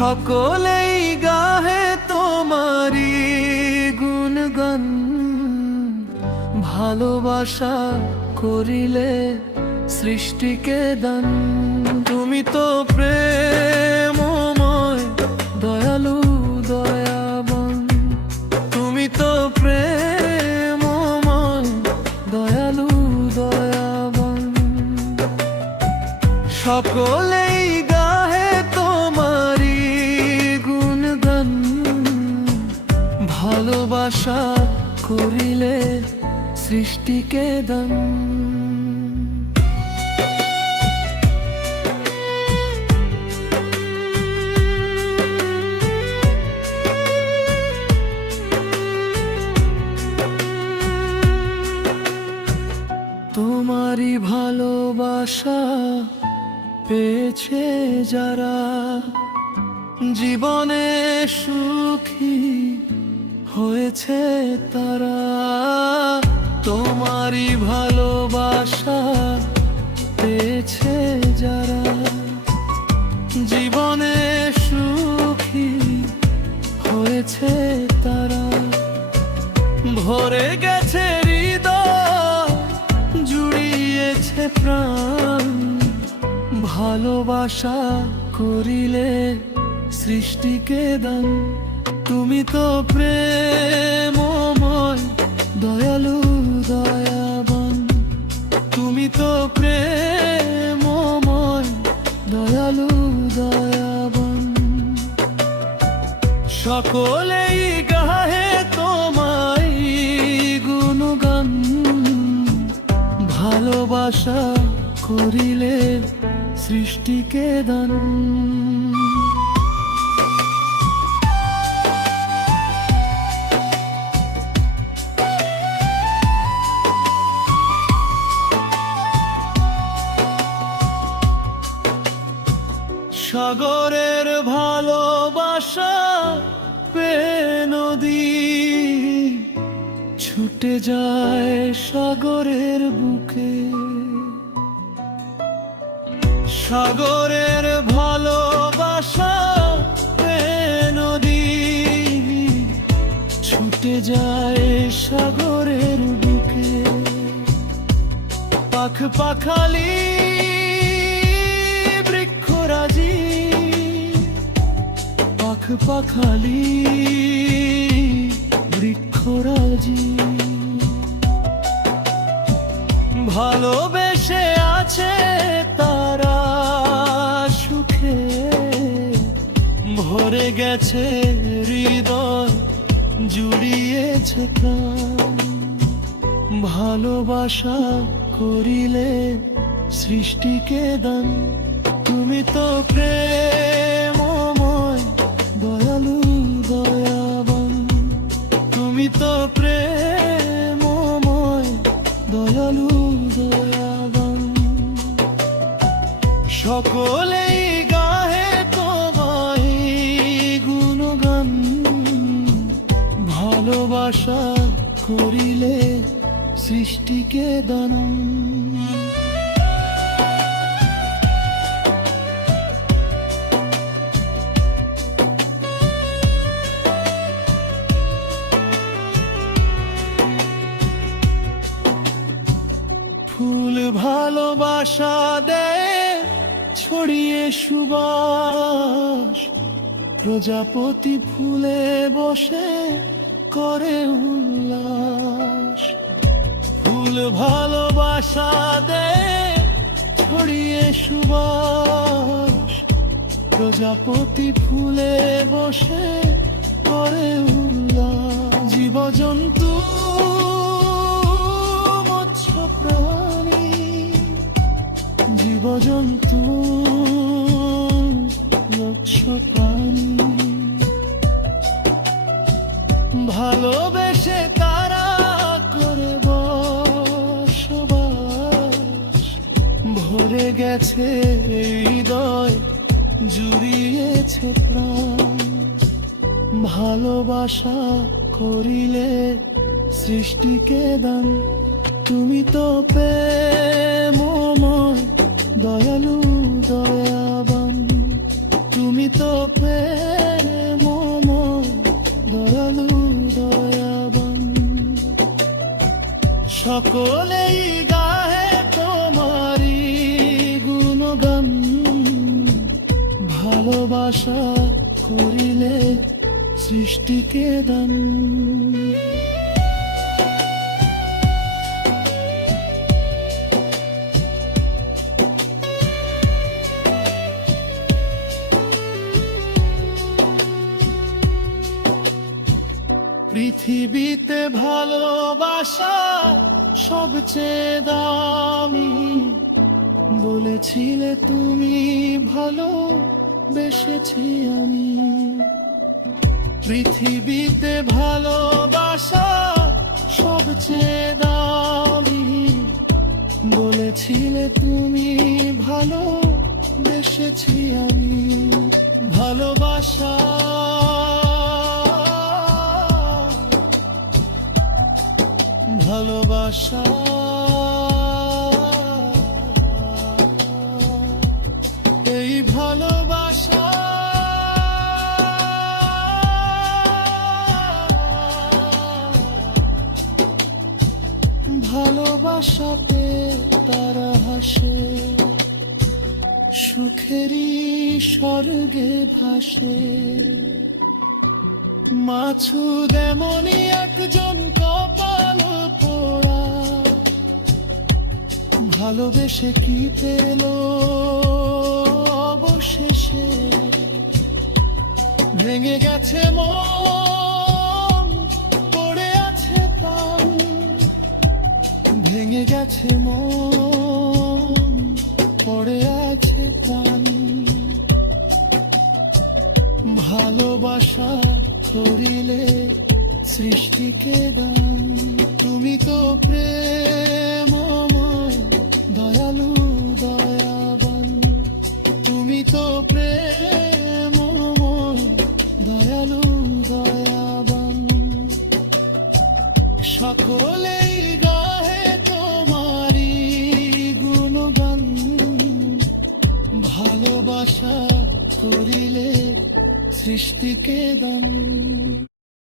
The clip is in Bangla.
সকলেই গাহে তোমারি গুণগান, ভালোবাসা করিলে সৃষ্টিকে দান। তুমি তো প্রেমময় দয়ালু দয়াবান, তুমি তো প্রেমময় দয়ালু দয়াবান। সকলেই গাহে তোমারি গুণগান, ভালোবাসা করিলে সৃষ্টিকে দান। তোমারই ভালোবাসা পেয়েছে যারা, জীবনে সুখী হয়েছে তারা। তোমারই ভালোবাসা পেয়েছে যারা, জীবনে সুখী হয়েছে তারা। ভরে গেছে হৃদয়, জুড়িয়েছে প্রাণ, ভালোবাসা করিলে সৃষ্টিকে দান। তুমি তো প্রেমময় দয়ালু দয়াবান, তুমি তো প্রেমময় দয়ালু দয়াবান। সকলেই গাহে তোমায় গুণগান, ভালোবাসা করিলে সৃষ্টিকে দান। সাগরের ভালোবাসা পেয়ে নদী ছুটে যায় সাগরের বুকে। সাগরের ভালোবাসা পেয়ে নদী ছুটে যায় সাগরের বুকে। পাখ পাখালি বৃক্ষরাজি, পাখ পাখালি বৃক্ষরাজি, ভালোবেসে আছে তারা সুখে। ভরে গেছে হৃদয়, জুড়িয়েছে প্রাণ, ভালোবাসা করিলে সৃষ্টিকে দান। তুমি তো প্রেমময় দয়ালু দয়াবান, তুমি তো প্রেমময় দয়ালু দয়াবান। সকলেই গাহে তোমায় গুণগান, ভালোবাসা করিলে সৃষ্টিকে দান। ফুল ভালোবাসা দেয় ছড়িয়ে সুবাস, প্রজাপতি ফুলে বসে করে উল্লাস। ফুল ভালোবাসা দেয় ছড়িয়ে সুবাস, প্রজাপতি ফুলে বসে করে উল্লাস। জীবজন্তু মৎস্য প্রাণী, জীবজন্তু মৎস্য প্রাণী, ভালোবেসে তারা করে বসবাস। ভরে গেছে হৃদয়, জুড়িয়েছে প্রাণ, ভালোবাসা করিলে সৃষ্টিকে দান। তুমি তো প্রেমময় দয়ালু দয়াবান, তুমি তুমি তো প্রেমময় দয়ালু দয়াবান। সকলেই গাহে তোমারি গুণগান, ভালোবাসা করিলে সৃষ্টিকে দান। পৃথিবীতে ভালোবাসা সবচেয়ে দামি, বলেছিলে তুমি ভালো বেসেছি আমি। পৃথিবীতে ভালোবাসা সবচেয়ে দামি, বলেছিলে তুমি ভালো বেসেছি আমি। ভালোবাসা ভালোবাসা এই ভালোবাসা ভালোবাসাতে তারা হাসে, সুখেরই স্বর্গে ভাসে। মাছুদ এমনই একজন কপাল পোড়া, ভালোবেসে কি পেল অবশেষে। ভেঙে গেছে মন, পড়ে আছে প্রাণ, ভেঙে গেছে মন, পড়ে আছে প্রাণ। ভালোবাসা করিলে সৃষ্টিকে দান, তুমি তো প্রেমময় দয়ালু দয়াবান। তুমি তো প্রেমময় দয়ালু দয়াবান। সকলেই গাহে তোমারি গুণগান, ভালোবাসা করিলে সৃষ্টিকে দান।